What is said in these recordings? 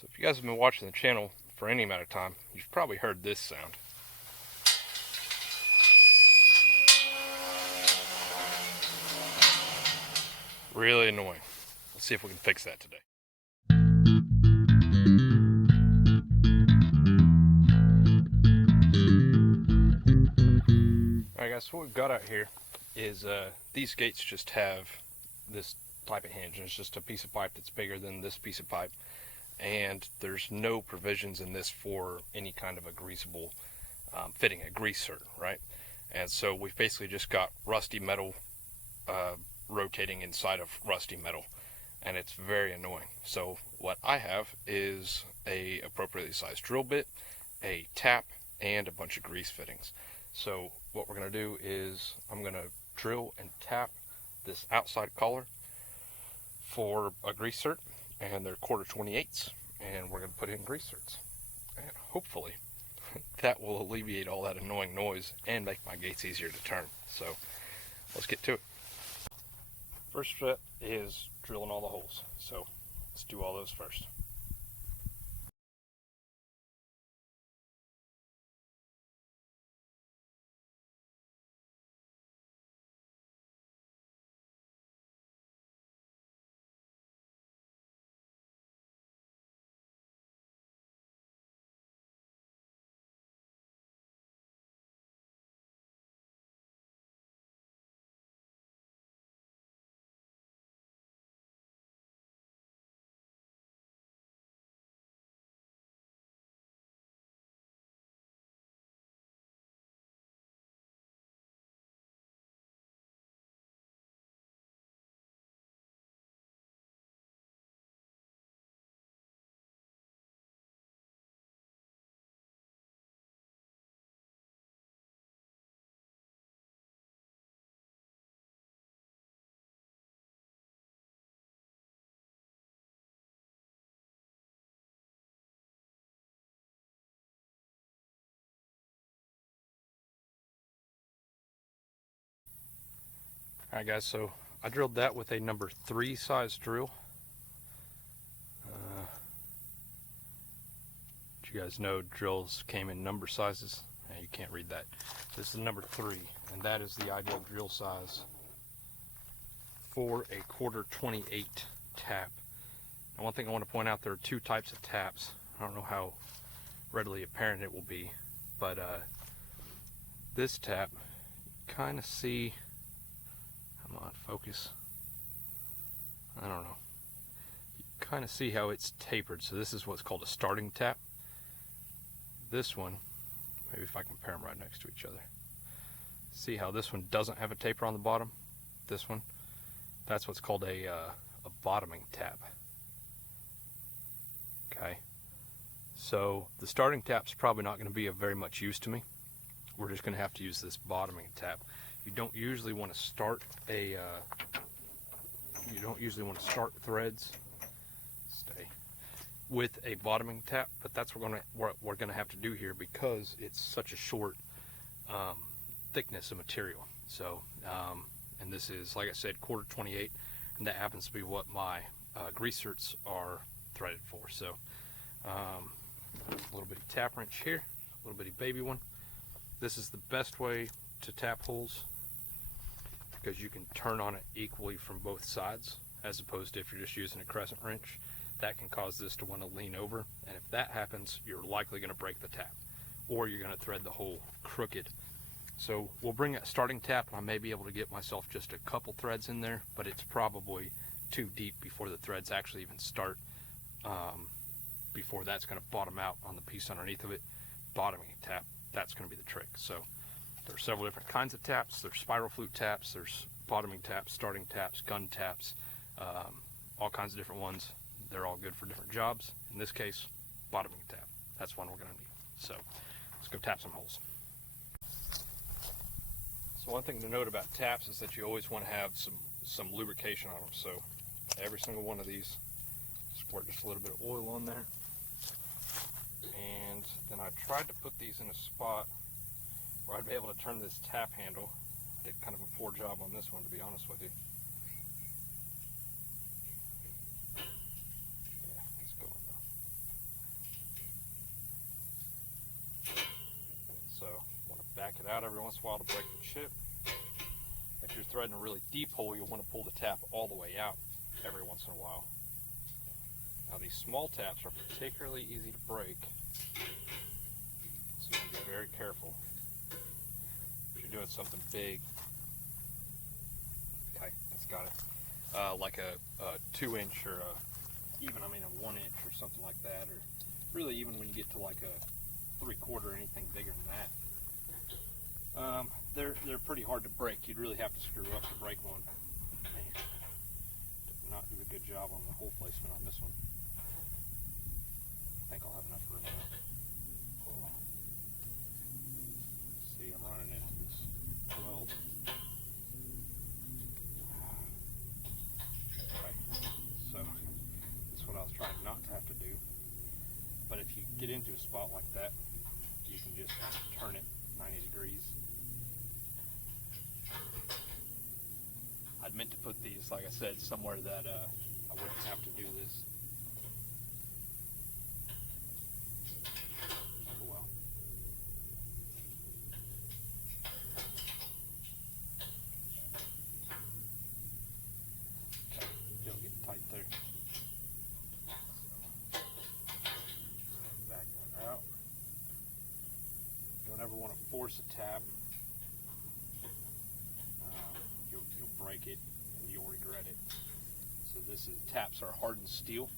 So if you guys have been watching the channel for any amount of time, you've probably heard this sound. Really annoying. Let's see if we can fix that today. Alright guys, so what we've got out here is these gates just have this type of hinge, and it's just a piece of pipe that's bigger than this piece of pipe, and there's no provisions in this for any kind of a greasable fitting, a grease cert, right? And so we've basically just got rusty metal rotating inside of rusty metal, and it's very annoying. So what I have is a appropriately sized drill bit, a tap, and a bunch of grease fittings. So what we're going to do is I'm going to drill and tap this outside collar for a grease cert, and they're 1/4-28s, and we're going to put in grease certs, and hopefully that will alleviate all that annoying noise and make my gates easier to turn. So let's get to it. First step is drilling all the holes, so let's do all those first. Alright guys, so I drilled that with a number 3 size drill. You guys know drills came in number sizes. You can't read that. This is number 3, and that is the ideal drill size for a 1/4-28 tap. Now, one thing I want to point out, there are 2 types of taps. I don't know how readily apparent it will be, but this tap, you kind of see, come on, focus. I don't know. You kind of see how it's tapered. So this is what's called a starting tap. This one, maybe if I compare them right next to each other, see how this one doesn't have a taper on the bottom? This one, that's what's called a bottoming tap. Okay, so the starting tap's probably not going to be of very much use to me. We're just going to have to use this bottoming tap. You don't usually want to start threads with a bottoming tap, but that's what we're going to have to do here because it's such a short thickness of material. So, and this is, like I said, 1/4-28, and that happens to be what my grease certs are threaded for. So, a little bitty tap wrench here, a little bitty baby one. This is the best way to tap holes because you can turn on it equally from both sides, as opposed to if you're just using a crescent wrench. That can cause this to want to lean over, and if that happens, you're likely going to break the tap, or you're going to thread the hole crooked. So we'll bring that starting tap, and I may be able to get myself just a couple threads in there, but it's probably too deep before the threads actually even start, before that's going to bottom out on the piece underneath of it. Bottoming tap, that's going to be the trick. So there are several different kinds of taps. There's spiral flute taps, there's bottoming taps, starting taps, gun taps, all kinds of different ones. They're all good for different jobs. In this case, bottoming tap. That's one we're going to need. So let's go tap some holes. So one thing to note about taps is that you always want to have some lubrication on them. So every single one of these, squirt just a little bit of oil on there. And then I tried to put these in a spot where I'd be able to turn this tap handle. I did kind of a poor job on this one, to be honest with you. out every once in a while to break the chip. If you're threading a really deep hole, you'll want to pull the tap all the way out every once in a while. Now these small taps are particularly easy to break, so you have to be very careful if you're doing something big. Okay, that's got it. Like a 2-inch or a 1 inch or something like that, or really even when you get to like a 3/4 or anything bigger than that. They're pretty hard to break. You'd really have to screw up to break one. Man, did not do a good job on the hole placement on this one. I think I'll have enough room now. Oh. See, I'm running into this weld. Okay, so that's what I was trying not to have to do. But if you get into a spot like that, you can just turn it 90 degrees. I'd meant to put these, like I said, somewhere that I wouldn't have to do this. Oh well. Okay, it'll get tight there. So, back one out. Don't ever want to force a tap. You'll break it and you'll regret it. So taps are hardened steel.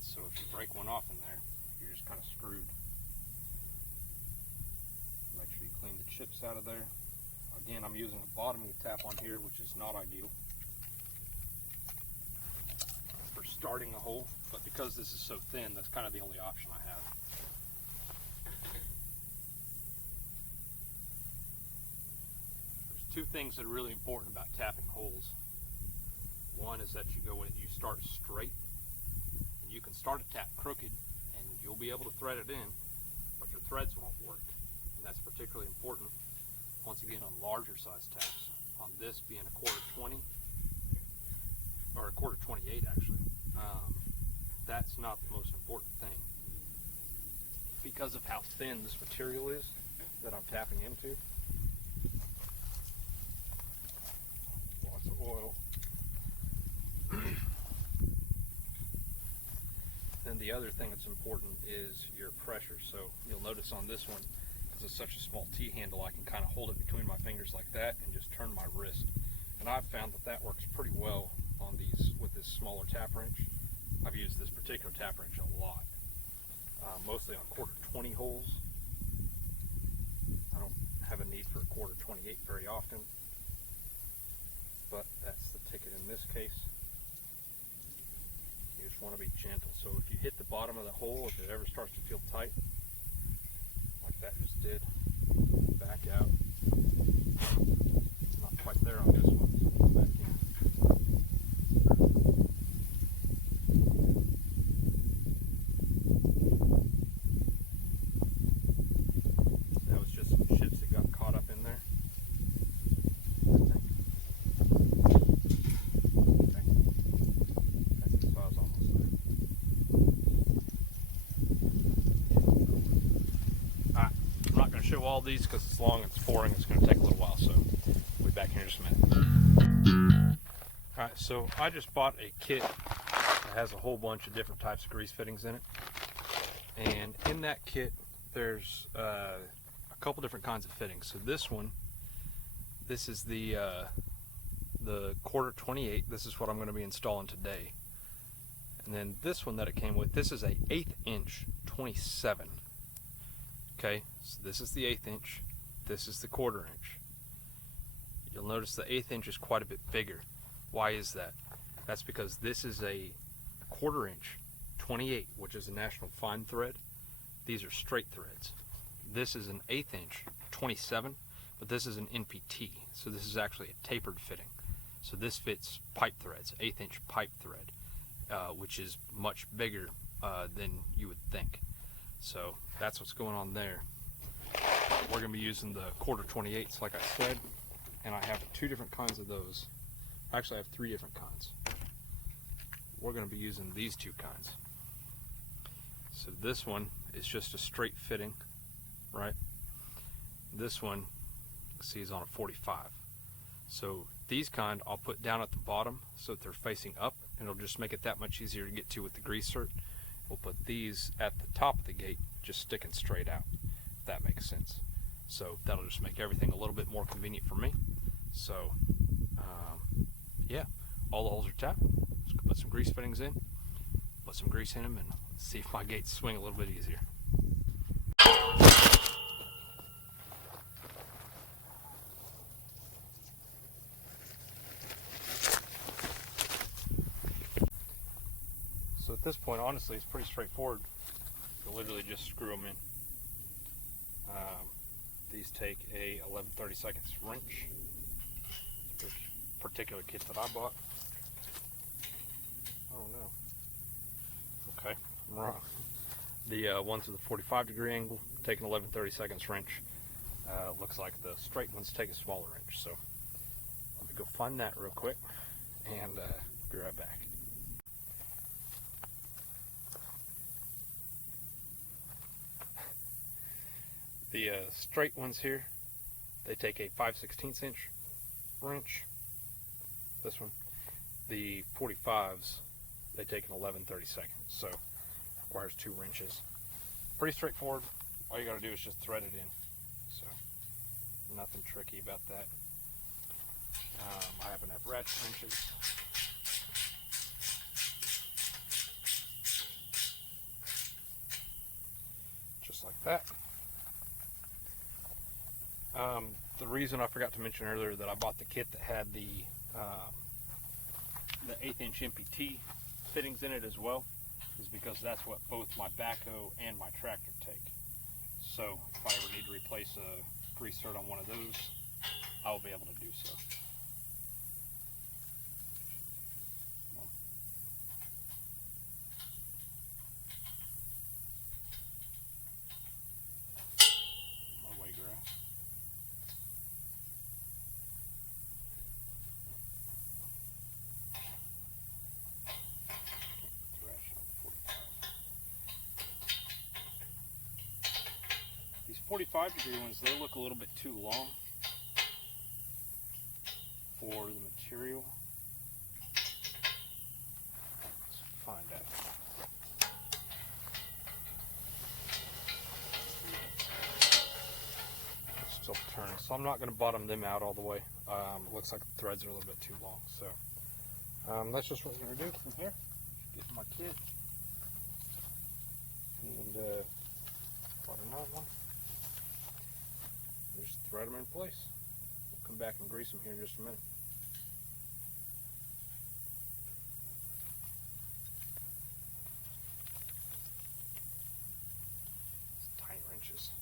So if you break one off in there, you're just kind of screwed. Make sure you clean the chips out of there. Again, I'm using a bottoming tap on here, which is not ideal for starting a hole, but because this is so thin, that's kind of the only option I have. Two things that are really important about tapping holes. One is that you start straight, and you can start a tap crooked and you'll be able to thread it in, but your threads won't work. And that's particularly important once again on larger size taps. On this being a 1/4 20 or a 1/4 28 actually, that's not the most important thing. Because of how thin this material is that I'm tapping into, oil. Then the other thing that's important is your pressure. So you'll notice on this one, because it's such a small T-handle, I can kind of hold it between my fingers like that and just turn my wrist. And I've found that that works pretty well on these with this smaller tap wrench. I've used this particular tap wrench a lot, mostly on 1/4 20 holes. I don't have a need for a 1/4 28 very often, but that's the ticket in this case. You just want to be gentle. So if you hit the bottom of the hole, if it ever starts to feel tight, like that just did, back out. It's not quite there on this one, so we'll go back in. That was just some chips that got caught up in there. Show all these because it's long, it's boring, it's going to take a little while, so we'll be back here in just a minute. Alright, so I just bought a kit that has a whole bunch of different types of grease fittings in it, and in that kit there's a couple different kinds of fittings. So this one, this is the 1/4 28. This is what I'm going to be installing today. And then this one that it came with, this is a 1/8 inch 27. Okay, so this is the 1/8 inch, this is the 1/4 inch. You'll notice the 1/8 inch is quite a bit bigger. Why is that? That's because this is a 1/4 inch 28, which is a national fine thread. These are straight threads. This is an 1/8 inch 27, but this is an NPT, so this is actually a tapered fitting. So this fits pipe threads, 1/8 inch pipe thread, which is much bigger than you would think. So that's what's going on there. We're going to be using the 1/4 28s like I said, and I have 2 different kinds of those. Actually I have 3 different kinds. We're going to be using these 2 kinds. So this one is just a straight fitting, right? This one, see, is on a 45. So these kind I'll put down at the bottom so that they're facing up, and it'll just make it that much easier to get to with the grease cert. We'll put these at the top of the gate, just sticking straight out, if that makes sense. So that'll just make everything a little bit more convenient for me. So yeah, all the holes are tapped. Just put some grease fittings in, put some grease in them, and see if my gates swing a little bit easier. So at this point, honestly, it's pretty straightforward. You'll literally just screw them in. These take a 11/32 wrench. This particular kit that I bought. Oh no. Okay, I'm wrong. The ones with the 45-degree angle take an 11/32 wrench. Looks like the straight ones take a smaller wrench. So let me go find that real quick and be right back. The straight ones here, they take a 5/16 inch wrench. This one. The 45s, they take an 11/32. So requires 2 wrenches. Pretty straightforward. All you got to do is just thread it in. So nothing tricky about that. I happen to have ratchet wrenches. Just like that. The reason I forgot to mention earlier that I bought the kit that had the 1/8 inch MPT fittings in it as well is because that's what both my backhoe and my tractor take. So if I ever need to replace a grease cert on one of those, I'll be able to do so. These 45-degree ones, they look a little bit too long for the material. Let's find out. It's still turning, so I'm not going to bottom them out all the way. It looks like the threads are a little bit too long, so that's just what we're going to do from here. Get my kit and bought another one. Just thread them in place. We'll come back and grease them here in just a minute. It's tiny wrenches.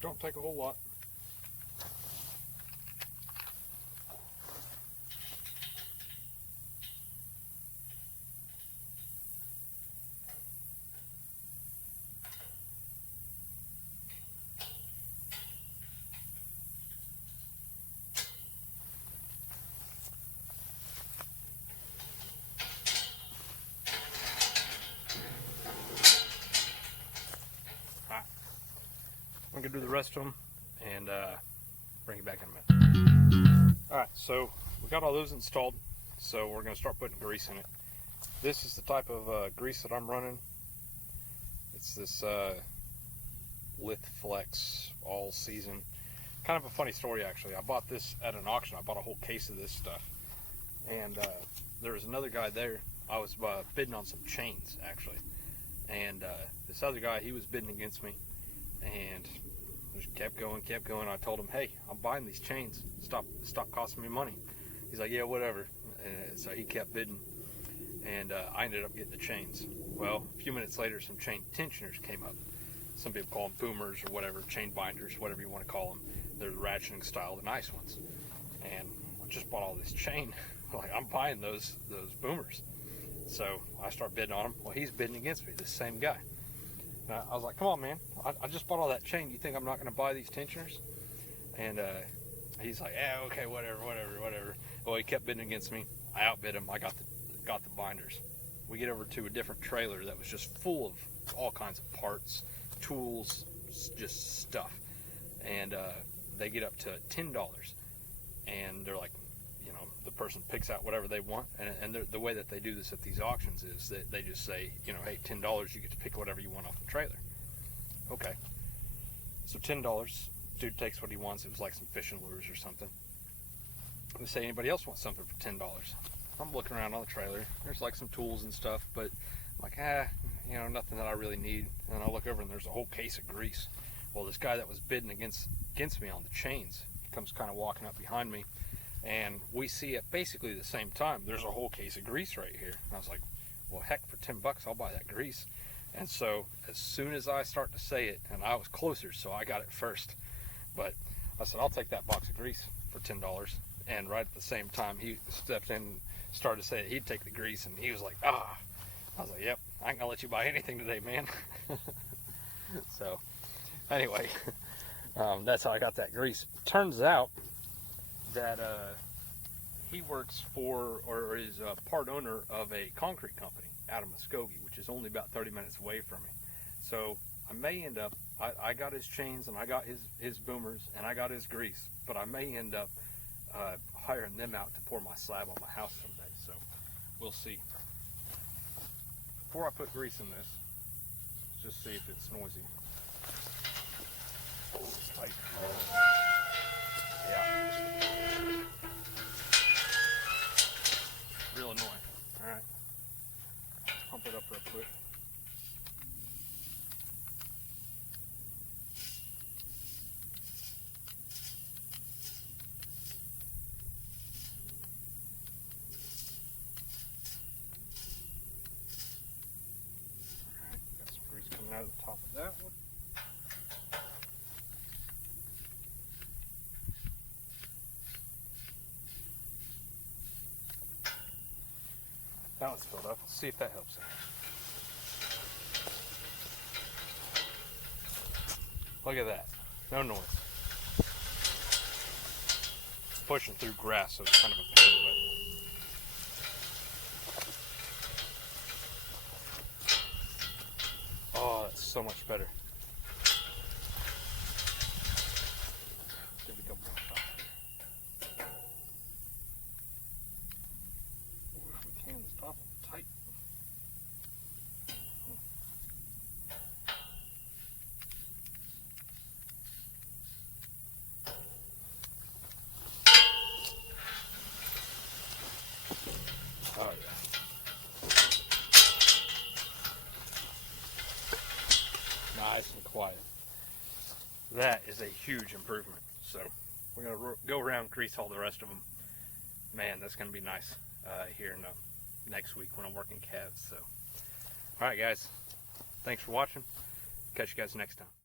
Don't take a whole lot. I'm going to do the rest of them and bring it back in a minute. Alright, so we got all those installed, so we're going to start putting grease in it. This is the type of grease that I'm running. It's this Lith Flex all season. Kind of a funny story actually. I bought this at an auction. I bought a whole case of this stuff. And there was another guy there. I was bidding on some chains actually. And this other guy, he was bidding against me. And just kept going. I told him, hey, I'm buying these chains. Stop costing me money. He's like, yeah, whatever. And so he kept bidding. And I ended up getting the chains. Well, a few minutes later, some chain tensioners came up. Some people call them boomers or whatever, chain binders, whatever you want to call them. They're the ratcheting style, the nice ones. And I just bought all this chain. Like, I'm buying those boomers. So I start bidding on them. Well, he's bidding against me, this same guy. I was like, come on, man. I just bought all that chain. You think I'm not going to buy these tensioners? And he's like, yeah, okay, whatever. Well, he kept bidding against me. I outbid him. I got the binders. we get over to a different trailer that was just full of all kinds of parts, tools, just stuff. And they get up to $10. And they're like, you know, the person picks out whatever they want. And the way that they do this at these auctions is that they just say, you know, hey, $10, you get to pick whatever you want off the trailer. Okay. So $10, dude takes what he wants. It was like some fishing lures or something. They say, anybody else wants something for $10? I'm looking around on the trailer. There's like some tools and stuff, but I'm like, you know, nothing that I really need. And I look over and there's a whole case of grease. Well, this guy that was bidding against me on the chains comes kind of walking up behind me, and we see at basically the same time, there's a whole case of grease right here. And I was like, well, heck, for $10, I'll buy that grease. And so as soon as I start to say it, and I was closer, so I got it first, but I said, I'll take that box of grease for $10. And right at the same time, he stepped in and started to say that he'd take the grease, and he was like, ah. I was like, yep, I ain't gonna let you buy anything today, man. So anyway, that's how I got that grease. Turns out that he works for, or is a part owner of a concrete company out of Muskogee, which is only about 30 minutes away from me. So I may end up, I got his chains and I got his boomers and I got his grease, but I may end up hiring them out to pour my slab on my house someday. So we'll see. Before I put grease in this, let's just see if it's noisy. Oh, it's tight. Yeah. Real annoying. Alright. Pump it up real quick. Got some grease coming out of the top of that one. Now it's filled up. Let's see if that helps. Look at that. No noise. Pushing through grass, so it's kind of a pain, but oh, that's so much better. Give it a couple more shots. If we can, this top is tight. Oh yeah. Nice and quiet. That is a huge improvement. So we're going to go around, grease all the rest of them. Man, that's going to be nice here in next week when I'm working calves. So, all right, guys. Thanks for watching. Catch you guys next time.